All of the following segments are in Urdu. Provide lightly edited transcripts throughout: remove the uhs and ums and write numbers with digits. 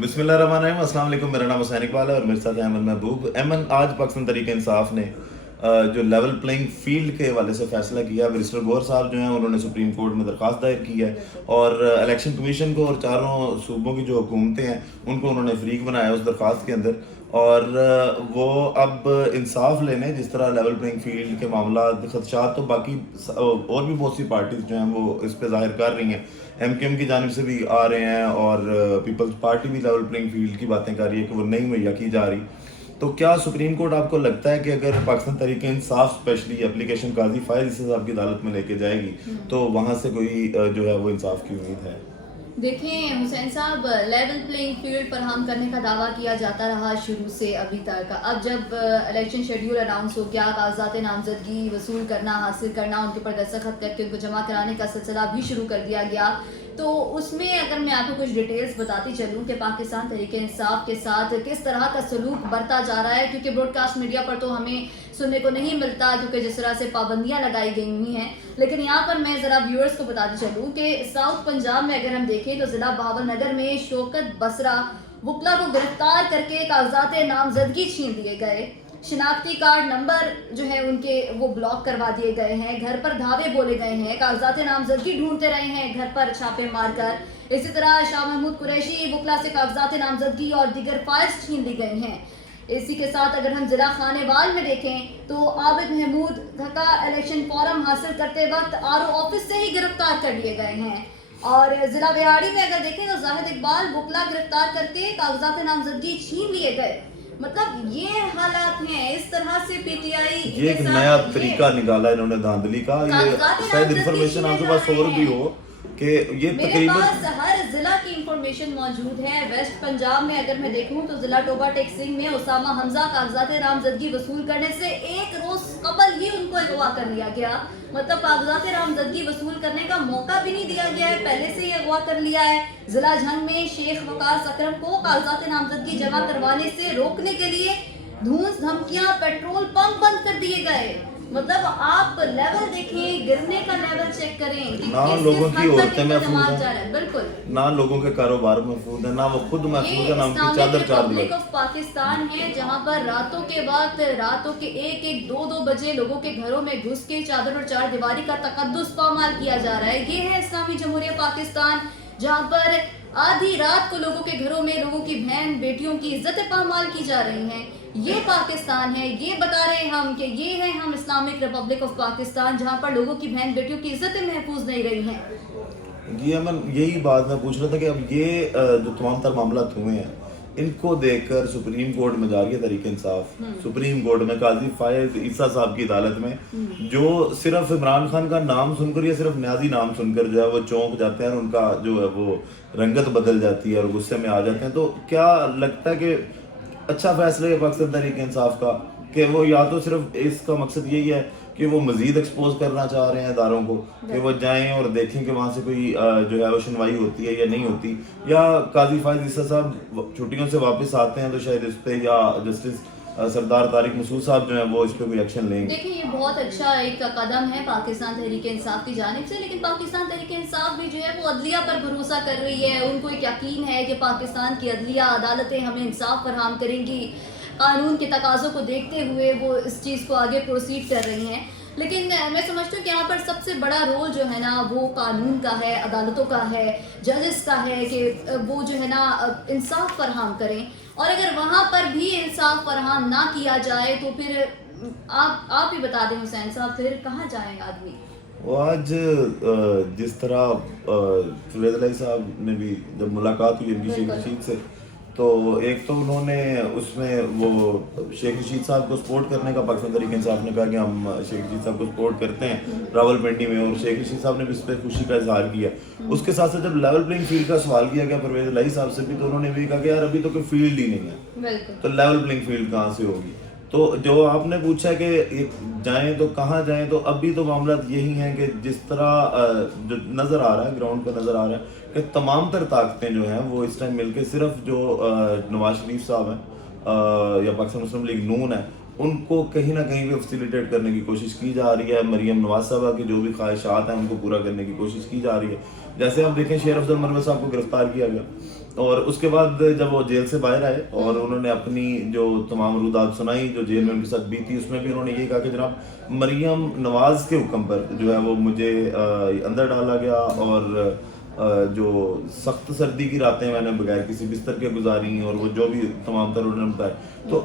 بسم اللہ الرحمن الرحیم. السلام علیکم. میرا نام حسین اقبال ہے اور میرے ساتھ ہے احمد محبوب. ایمن, آج پاکستان تحریک انصاف نے جو لیول پلینگ فیلڈ کے حوالے سے فیصلہ کیا, بیرسٹر گوہر صاحب جو ہیں انہوں نے سپریم کورٹ میں درخواست دائر کی ہے اور الیکشن کمیشن کو اور چاروں صوبوں کی جو حکومتیں ہیں ان کو انہوں نے فریق بنایا اس درخواست کے اندر, اور وہ اب انصاف لینے جس طرح لیول پلینگ فیلڈ کے معاملات خدشات تو باقی اور بھی بہت سی پارٹیز جو ہیں وہ اس پہ ظاہر کر رہی ہیں. ایم کیو ایم کی جانب سے بھی آ رہے ہیں اور پیپلز پارٹی بھی لیول پلینگ فیلڈ کی باتیں کر رہی ہے کہ وہ نہیں مہیا کی جا رہی. تو کیا سپریم کورٹ آپ کو لگتا ہے کہ اگر پاکستان تحریک انصاف اسپیشلی اپلیکیشن قاضی فائز عیسی صاحب کی عدالت میں لے کے جائے گی تو وہاں سے کوئی جو ہے وہ انصاف کی امید ہے؟ دیکھیں حسین صاحب, لیول پلینگ فیلڈ فراہم کرنے کا دعویٰ کیا جاتا رہا شروع سے ابھی تک. اب جب الیکشن شیڈیول اناؤنس ہو گیا, کاغذات نامزدگی وصول کرنا, حاصل کرنا, ان کے پر دستخط کر کے ان کو جمع کرانے کا سلسلہ بھی شروع کر دیا گیا, تو اس میں اگر میں آپ کو کچھ ڈیٹیلز بتاتی چلوں کہ پاکستان تحریک انصاف کے ساتھ کس طرح کا سلوک برتا جا رہا ہے, کیونکہ براڈ کاسٹ میڈیا پر تو ہمیں سننے کو نہیں ملتا کیونکہ جس طرح سے پابندیاں لگائی گئی ہوئی ہیں, لیکن یہاں پر میں ذرا ویورز کو بتاتی چلوں کہ ساؤتھ پنجاب میں اگر ہم دیکھیں تو ضلع بہاول نگر میں شوکت بسرا وکلا کو گرفتار کر کے کاغذات نامزدگی چھین لیے گئے, شناختی کارڈ نمبر جو ہے ان کے وہ بلاک کروا دیے گئے ہیں, گھر پر دھاوے بولے گئے ہیں, کاغذات نامزدگی ڈھونڈتے رہے ہیں گھر پر چھاپے مار کر. اسی طرح شاہ محمود قریشی وکلا سے کاغذات نامزدگی اور دیگر فائلز چھین لی گئی ہیں. اسی کے ساتھ اگر ہم ضلع خانے وال میں دیکھیں تو عابد محمود دھکا الیکشن فارم حاصل کرتے وقت آر او آفس سے ہی گرفتار کر لیے گئے ہیں. اور ضلع بہاڑی میں اگر دیکھیں تو زاہد اقبال وکلا گرفتار کر کے کاغذات نامزدگی چھین لیے گئے. مطلب یہ حالات ہیں, اس طرح سے پی ٹی آئی یہ ایک نیا طریقہ نکالا انہوں نے دھاندلی کا. یہ شاید انفارمیشن آپ کے پاس اور بھی ہو کہ یہ میرے پاس ہر ضلع کی انفارمیشن موجود ہے. ویسٹ پنجاب میں اگر میں دیکھوں تو ضلع ٹوبا ٹیک سنگھ میں اسامہ حمزہ کاغذات نامزدگی وصول کرنے سے ایک روز قبل ہی ان کو اغوا کر لیا گیا. مطلب کاغذات نامزدگی وصول کرنے کا موقع بھی نہیں دیا گیا ہے, پہلے سے ہی اغوا کر لیا ہے. ضلع جھنگ میں شیخ وقاص اکرم کو کاغذات نامزدگی جمع کروانے سے روکنے کے لیے دھونس دھمکیاں, پیٹرول پمپ بند کر دیے گئے. مطلب آپ لیول دیکھیں, گرنے کا لیول چیک کریں, نہ لوگوں کی عورتیں محفوظ ہیں, بالکل نہ لوگوں کے کاروبار محفوظ ہیں, نہ وہ خود محفوظ ہے, نہ ان کی چادر ریپبلک آف پاکستان ہے جہاں پر راتوں کے وقت, راتوں کے 1-2 بجے لوگوں کے گھروں میں گھس کے چادر اور چار دیواری کا تقدس پامال کیا جا رہا ہے. یہ ہے اسلامی جمہوریہ پاکستان جہاں پر آدھی رات کو لوگوں کے گھروں میں لوگوں کی بہن بیٹیوں کی عزتیں پامال کی جا رہی ہیں. یہ پاکستان ہے, یہ بتا رہے ہیں ہم کہ یہ ہے ہم اسلامک ریپبلک آف پاکستان جہاں پر لوگوں کی بہن بیٹیوں کی عزتیں محفوظ نہیں رہی ہیں. جی امن, یہی بات میں پوچھ رہا تھا کہ اب یہ جو تمام تر معاملات ہوئے ہیں ان کو دیکھ کر سپریم کورٹ میں جا رہی ہے تحریک انصاف. سپریم کورٹ میں قاضی فائز عیسی صاحب کی عدالت میں جو صرف عمران خان کا نام سن کر یا صرف نیازی نام سن کر جو ہے وہ چونک جاتے ہیں اور ان کا جو ہے وہ رنگت بدل جاتی ہے اور غصے میں آ جاتے ہیں, تو کیا لگتا ہے کہ اچھا فیصلہ ہے پاکستان تحریک انصاف کا کہ وہ یا تو صرف اس کا مقصد یہی ہے کہ وہ مزید ایکسپوز کرنا چاہ رہے ہیں اداروں کو کہ وہ جائیں اور دیکھیں کہ وہاں سے کوئی جو ہے وہ سنوائی ہوتی ہے یا نہیں ہوتی, یا قاضی فائز عیسی صاحب چھٹیوں سے واپس آتے ہیں تو شاید اس پہ یا جسٹس سردار طارق مسعود صاحب جو ہیں وہ اس پہ کوئی ایکشن لیں گے؟ دیکھیں یہ بہت اچھا ایک قدم ہے پاکستان تحریک انصاف کی جانب سے, لیکن پاکستان تحریک انصاف بھی جو ہے وہ عدلیہ پر بھروسہ کر رہی ہے. ان کو ایک یقین ہے کہ پاکستان کی عدلیہ عدالتیں ہمیں انصاف فراہم کریں گی. قانون کے تقاضوں کو دیکھتے ہوئے وہ اس چیز کو آگے پروسیڈ کر رہی ہیں. لیکن میں سمجھتی ہوں کہ یہاں پر سب سے بڑا رول جو ہے نا وہ قانون کا ہے, عدالتوں کا ہے, ججز کا ہے کہ وہ جو ہے نا انصاف فراہم کریں. اور اگر وہاں پر بھی انصاف فراہم نہ کیا جائے تو پھر آپ ہی بتا دیں حسین صاحب, پھر کہاں جائیں آدمی؟ وہ آج جس طرح فواد علیہ صاحب نے بھی جب ملاقات ہوئی ان کی شیخ رشید سے, تو ایک تو انہوں نے اس میں وہ شیخ رشید صاحب کو سپورٹ کرنے کا پاکستان تحریک انصاف نے کہا کہ ہم شیخ رشید صاحب کو سپورٹ کرتے ہیں راول پنڈی میں, اور شیخ رشید صاحب نے بھی اس پہ خوشی کا اظہار کیا. اس کے ساتھ ساتھ جب لیول پلینگ فیلڈ کا سوال کیا گیا پرویز الہی صاحب سے بھی, تو انہوں نے بھی کہا کہ یار ابھی تو کوئی فیلڈ ہی نہیں ہے, تو لیول پلینگ فیلڈ کہاں سے ہوگی. تو جو آپ نے پوچھا کہ جائیں تو کہاں جائیں, تو ابھی تو معاملات یہی ہیں کہ جس طرح جو نظر آ رہا ہے گراؤنڈ پر نظر آ رہا ہے کہ تمام تر طاقتیں جو ہیں وہ اس ٹائم مل کے صرف جو نواز شریف صاحب ہیں یا پاکستان مسلم لیگ نون ہے ان کو کہیں نہ کہیں پہ فیسیلیٹیٹ کرنے کی کوشش کی جا رہی ہے. مریم نواز صاحبہ کی جو بھی خواہشات ہیں ان کو پورا کرنے کی کوشش کی جا رہی ہے. جیسے آپ دیکھیں شیر افضل مروت صاحب کو گرفتار کیا گیا, اور اس کے بعد جب وہ جیل سے باہر آئے اور انہوں نے اپنی جو تمام رودات سنائی جو جیل میں ان کے ساتھ بیتی، اس میں بھی انہوں نے یہ کہا کہ جناب مریم نواز کے حکم پر جو ہے وہ مجھے اندر ڈالا گیا، اور جو سخت سردی کی راتیں میں نے بغیر کسی بستر کے گزاری، اور وہ جو بھی تمام تر انہوں نے بتایا. تو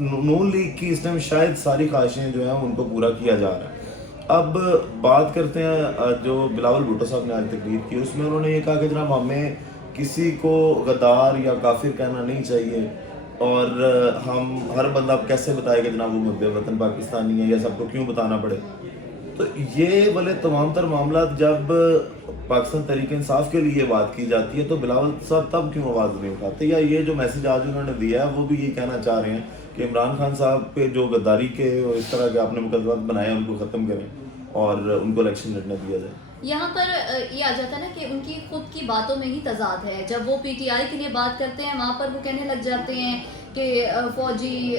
نون لیگ کی اس ٹائم شاید ساری خواہشیں جو ہیں ان کو پورا کیا جا رہا ہے. اب بات کرتے ہیں جو بلاول بھٹو صاحب نے آج تقریر کی، اس میں انہوں نے یہ کہا کہ جناب ہمیں کسی کو غدار یا کافر کہنا نہیں چاہیے، اور ہم ہر بندہ اب کیسے بتائے کہ جناب وہ محب وطن پاکستانی ہے، یا سب کو کیوں بتانا پڑے. تو یہ والے تمام تر معاملات جب پاکستان تحریک انصاف کے لیے بات کی جاتی ہے تو بلاول صاحب تب کیوں آواز نہیں اٹھاتے؟ یا یہ جو میسج آج انہوں نے دیا ہے وہ بھی یہ کہنا چاہ رہے ہیں کہ عمران خان صاحب پہ جو غداری کے اور اس طرح کے آپ نے مقدمات بنائے ہیں ان کو ختم کریں اور ان کو الیکشن لڑنے دیا جائے؟ یہاں پر یہ آ جاتا ہے نا کہ ان کی خود کی باتوں میں ہی تضاد ہے. جب وہ پی ٹی آئی کے لیے بات کرتے ہیں وہاں پر وہ کہنے لگ جاتے ہیں کہ فوجی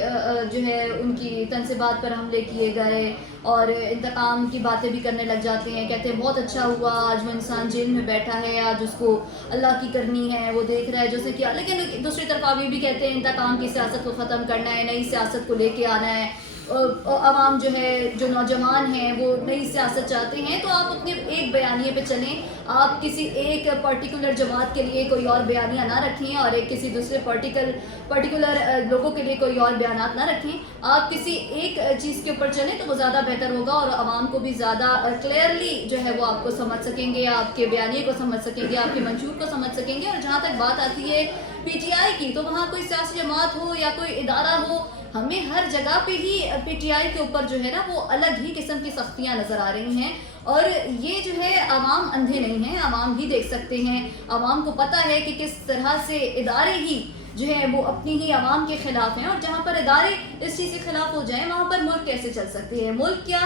جو ہے ان کی تنصیبات پر حملے کیے گئے اور انتقام کی باتیں بھی کرنے لگ جاتے ہیں. کہتے ہیں بہت اچھا ہوا آج وہ انسان جیل میں بیٹھا ہے، آج اس کو اللہ کی کرنی ہے، وہ دیکھ رہا ہے جیسے کہ. لیکن دوسری طرف آپ یہ بھی کہتے ہیں انتقام کی سیاست کو ختم کرنا ہے، نئی سیاست کو لے کے آنا ہے، عوام جو ہے جو نوجوان ہیں وہ نئی سیاست چاہتے ہیں. تو آپ اپنے ایک بیانیے پہ چلیں، آپ کسی ایک پرٹیکولر جماعت کے لیے کوئی اور بیانیہ نہ رکھیں اور ایک کسی دوسرے پرٹیکولر لوگوں کے لیے کوئی اور بیانات نہ رکھیں. آپ کسی ایک چیز کے اوپر چلیں تو وہ زیادہ بہتر ہوگا اور عوام کو بھی زیادہ کلیئرلی جو ہے وہ آپ کو سمجھ سکیں گے، آپ کے بیانیے کو سمجھ سکیں گے، آپ کے منشور کو سمجھ سکیں گے. اور جہاں تک بات آتی ہے پی ٹی آئی کی، تو وہاں کوئی سیاسی جماعت ہو یا کوئی ادارہ ہو، ہمیں ہر جگہ پہ ہی پی ٹی آئی کے اوپر جو ہے نا وہ الگ ہی قسم کی سختیاں نظر آ رہی ہیں. اور یہ جو ہے عوام اندھے نہیں ہیں، عوام بھی دیکھ سکتے ہیں. عوام کو پتہ ہے کہ کس طرح سے ادارے ہی جو ہے وہ اپنی ہی عوام کے خلاف ہیں، اور جہاں پر ادارے اس چیز کے خلاف ہو جائیں وہاں پر ملک کیسے چل سکتے ہیں؟ ملک کیا،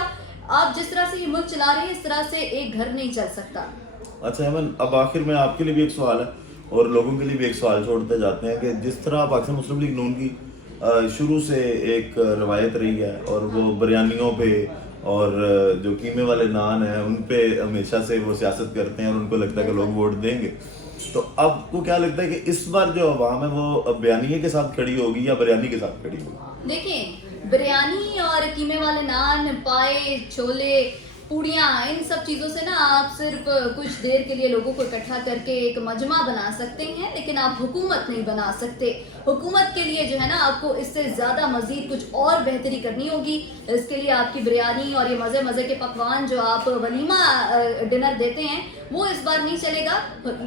آپ جس طرح سے یہ ملک چلا رہے ہیں اس طرح سے ایک گھر نہیں چل سکتا. اچھا ایمن، اب آخر میں آپ کے لیے بھی ایک سوال ہے اور لوگوں کے لیے بھی ایک سوال چھوڑتے جاتے ہیں کہ جس طرح پاکستان مسلم لیگ نون کی شروع سے ایک روایت رہی ہے اور وہ بریانیوں پہ اور جو قیمے والے نان ہیں ان پہ ہمیشہ سے وہ سیاست کرتے ہیں اور ان کو لگتا ہے کہ لوگ ووٹ دیں گے، تو اب کو کیا لگتا ہے کہ اس بار جو عوام ہے وہ بریانیے کے ساتھ کھڑی ہوگی یا بریانی کے ساتھ کھڑی ہوگی؟ دیکھیں، بریانی اور قیمے والے نان، پائے، چھولے، پوڑیاں، ان سب چیزوں سے نا آپ صرف کچھ دیر کے لیے لوگوں کو اکٹھا کر کے ایک مجمع بنا سکتے ہیں، لیکن آپ حکومت نہیں بنا سکتے. حکومت کے لیے جو ہے نا آپ کو اس سے زیادہ مزید کچھ اور بہتری کرنی ہوگی. اس کے لیے آپ کی بریانی اور یہ مزے مزے کے پکوان جو آپ ولیمہ ڈنر دیتے ہیں وہ اس بار نہیں چلے گا.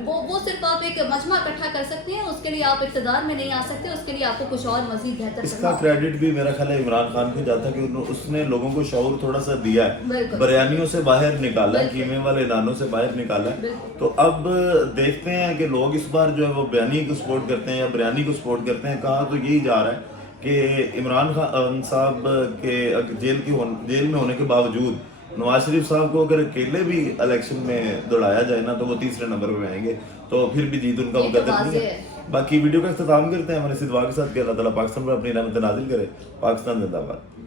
وہ صرف آپ ایک مجمع اکٹھا کر سکتے ہیں، اس کے لیے آپ اقتدار میں نہیں آ سکتے. اس کے لیے آپ کو کچھ اور مزید بہتر اس کا کریڈٹ بھی میرا خیال ہے عمران خان کو جاتا ہے کہ اس نے لوگوں کو شعور تھوڑا سا دیا ہے، بریانیوں سے باہر نکالا ہے، قیمے والے نانوں سے باہر نکالا ہے. تو اب دیکھتے ہیں کہ لوگ اس بار جو ہے وہ بریانی کو سپورٹ کرتے ہیں یا بریانی کو سپورٹ کرتے ہیں. کہا تو یہی جا رہا ہے کہ عمران خان صاحب کے جیل میں ہونے کے باوجود نواز شریف صاحب کو اگر اکیلے بھی الیکشن میں دوڑایا جائے نا تو وہ تیسرے نمبر پہ آئیں گے، تو پھر بھی جیت ان کا مقدر نہیں ہے. باقی ویڈیو کا اختتام کرتے ہیں ہمارے اس دعا کے ساتھ کہ اللہ تعالیٰ پاکستان پر اپنی رحمت نازل کرے. پاکستان زندہ باد.